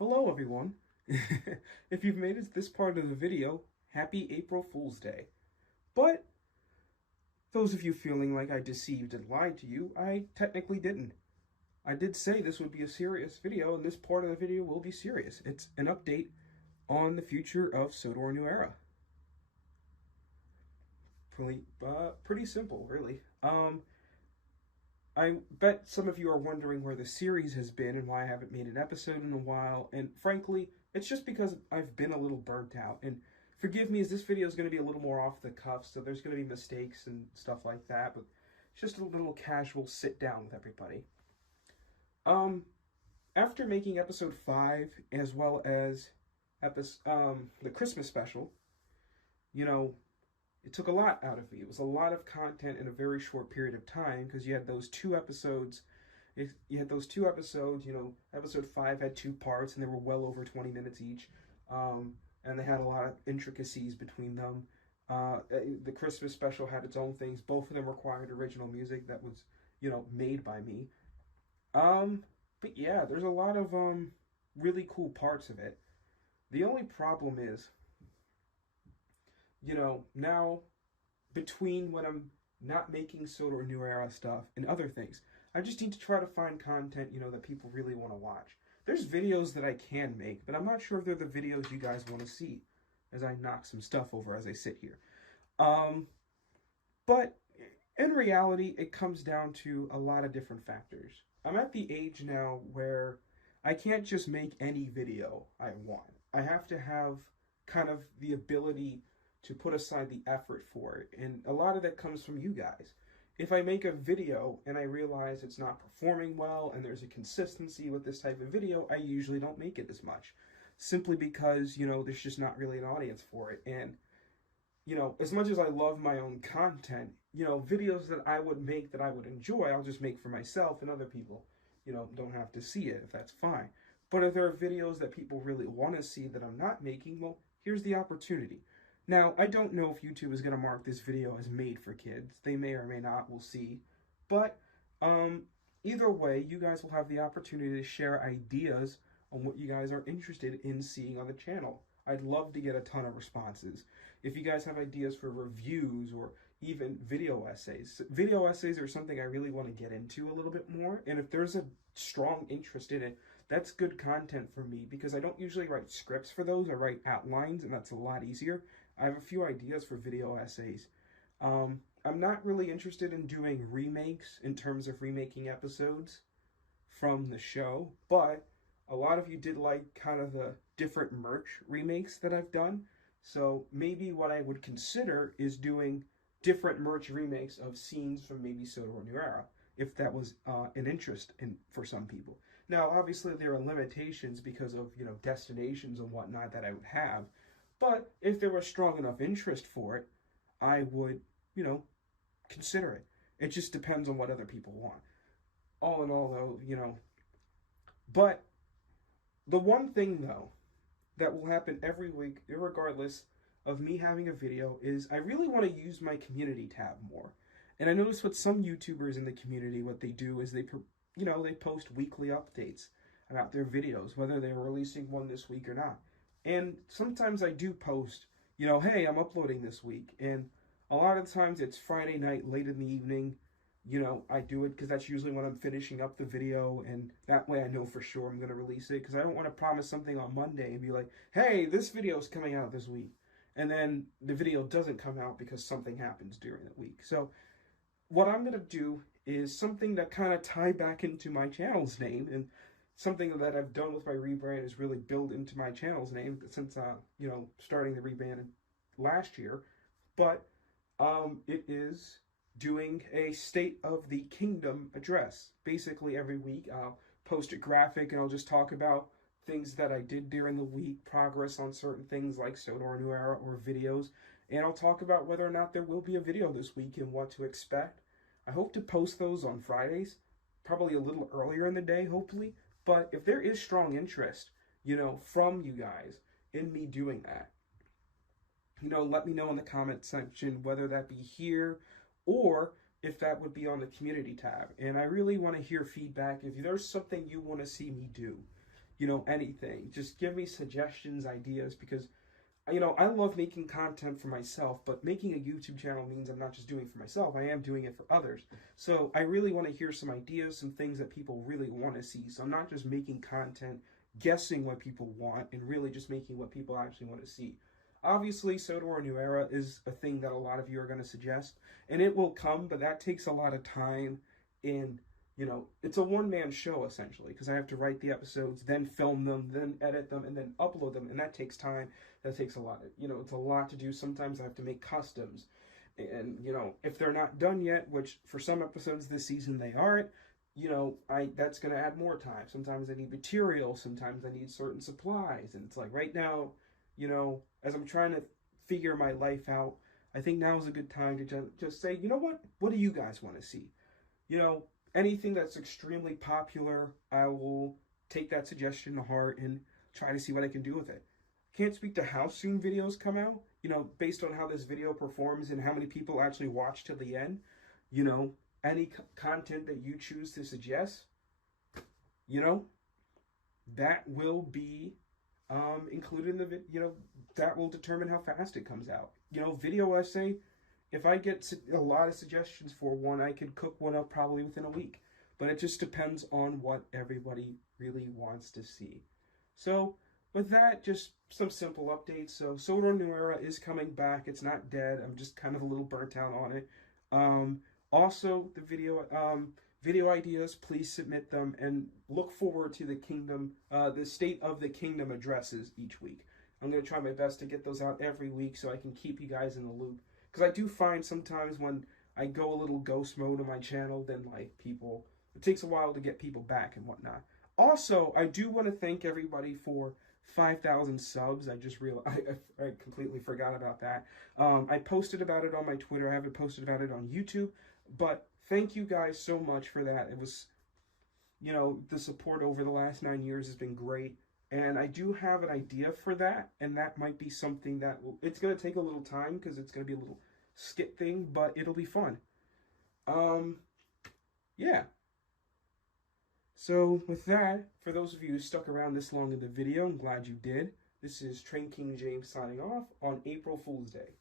Hello everyone. If you've made it this part of the video, happy April Fool's Day. But those of you feeling like I deceived and lied to you, I technically didn't. I did say this would be a serious video, and this part of the video will be serious. It's an update on the future of Sodor New Era. Pretty simple, really. I bet some of you are wondering where the series has been and why I haven't made an episode in a while, and frankly, it's just because I've been a little burnt out. And forgive me, as this video is going to be a little more off the cuff, so there's going to be mistakes and stuff like that, but it's just a little casual sit down with everybody. After making episode 5, as well as the Christmas special, you know, it took a lot out of me. It was a lot of content in a very short period of time because you had those two episodes. Episode 5 had 2 parts and they were well over 20 minutes each. And they had a lot of intricacies between them. The Christmas special had its own things. Both of them required original music that was, made by me. But yeah, there's a lot of really cool parts of it. The only problem is, now between when I'm not making Sodor New Era stuff and other things, I just need to try to find content, that people really want to watch. There's videos that I can make, but I'm not sure if they're the videos you guys want to see as I knock some stuff over as I sit here. But in reality, it comes down to a lot of different factors. I'm at the age now where I can't just make any video I want. I have to have kind of the ability to put aside the effort for it. And a lot of that comes from you guys. If I make a video and I realize it's not performing well and there's a consistency with this type of video, I usually don't make it as much. Simply because, there's just not really an audience for it. And, as much as I love my own content, videos that I would make that I would enjoy, I'll just make for myself and other people, don't have to see it if that's fine. But if there are videos that people really want to see that I'm not making, well, here's the opportunity. Now, I don't know if YouTube is going to mark this video as made for kids. They may or may not, we'll see. But either way, you guys will have the opportunity to share ideas on what you guys are interested in seeing on the channel. I'd love to get a ton of responses. If you guys have ideas for reviews or even video essays are something I really want to get into a little bit more. And if there's a strong interest in it, that's good content for me because I don't usually write scripts for those. I write outlines, and that's a lot easier. I have a few ideas for video essays. I'm not really interested in doing remakes in terms of remaking episodes from the show, but a lot of you did like kind of the different merch remakes that I've done. So maybe what I would consider is doing different merch remakes of scenes from maybe Sodor New Era, if that was an interest for some people. Now, obviously, there are limitations because of, destinations and whatnot that I would have. But if there was strong enough interest for it, I would, consider it. It just depends on what other people want. All in all, though, but the one thing, though, that will happen every week, regardless of me having a video, is I really want to use my community tab more. And I notice what some YouTubers in the community, what they do is they post weekly updates about their videos, whether they're releasing one this week or not. And sometimes I do post, hey, I'm uploading this week. And a lot of times it's Friday night, late in the evening. I do it because that's usually when I'm finishing up the video. And that way I know for sure I'm going to release it. Because I don't want to promise something on Monday and be like, hey, this video is coming out this week. And then the video doesn't come out because something happens during the week. So what I'm going to do is something that kind of tie back into my channel's name. And something that I've done with my rebrand is really build into my channel's name since, starting the rebrand last year. But it is doing a State of the Kingdom address. Basically, every week I'll post a graphic and I'll just talk about things that I did during the week, progress on certain things like Sodor New Era or videos. And I'll talk about whether or not there will be a video this week and what to expect. I hope to post those on Fridays, probably a little earlier in the day, hopefully. But if there is strong interest, from you guys in me doing that, let me know in the comment section whether that be here or if that would be on the community tab. And I really want to hear feedback. If there's something you want to see me do, anything. Just give me suggestions, ideas, because I love making content for myself, but making a YouTube channel means I'm not just doing it for myself, I am doing it for others. So I really want to hear some ideas, some things that people really want to see. So I'm not just making content, guessing what people want, and really just making what people actually want to see. Obviously, SOTOR New Era is a thing that a lot of you are going to suggest, and it will come, but that takes a lot of time, and it's a one-man show essentially, because I have to write the episodes, then film them, then edit them, and then upload them, and that takes time. That takes a lot. It's a lot to do. Sometimes I have to make customs, and if they're not done yet, which for some episodes this season they aren't, that's gonna add more time. Sometimes I need material. Sometimes I need certain supplies, and it's like right now, as I'm trying to figure my life out, I think now is a good time to just say, what do you guys want to see? Anything that's extremely popular, I will take that suggestion to heart and try to see what I can do with it. Can't speak to how soon videos come out, based on how this video performs and how many people actually watch till the end. Any content that you choose to suggest, that will be included in the video. That will determine how fast it comes out. Video essay, if I get a lot of suggestions for one, I could cook one up probably within a week. But it just depends on what everybody really wants to see. So, with that, just some simple updates. So, SOTOR New Era is coming back. It's not dead. I'm just kind of a little burnt out on it. Also, the video ideas, please submit them, and look forward to the State of the Kingdom addresses each week. I'm going to try my best to get those out every week so I can keep you guys in the loop. Because I do find sometimes when I go a little ghost mode on my channel, then it takes a while to get people back and whatnot. Also, I do want to thank everybody for 5,000 subs. I just realized I completely forgot about that. I posted about it on my Twitter. I haven't posted about it on YouTube, but thank you guys so much for that. It was, the support over the last 9 years has been great. And I do have an idea for that, and that might be something that it's going to take a little time because it's going to be a little skit thing, but it'll be fun. Yeah. So with that, for those of you who stuck around this long in the video, I'm glad you did. This is Train King James signing off on April Fool's Day.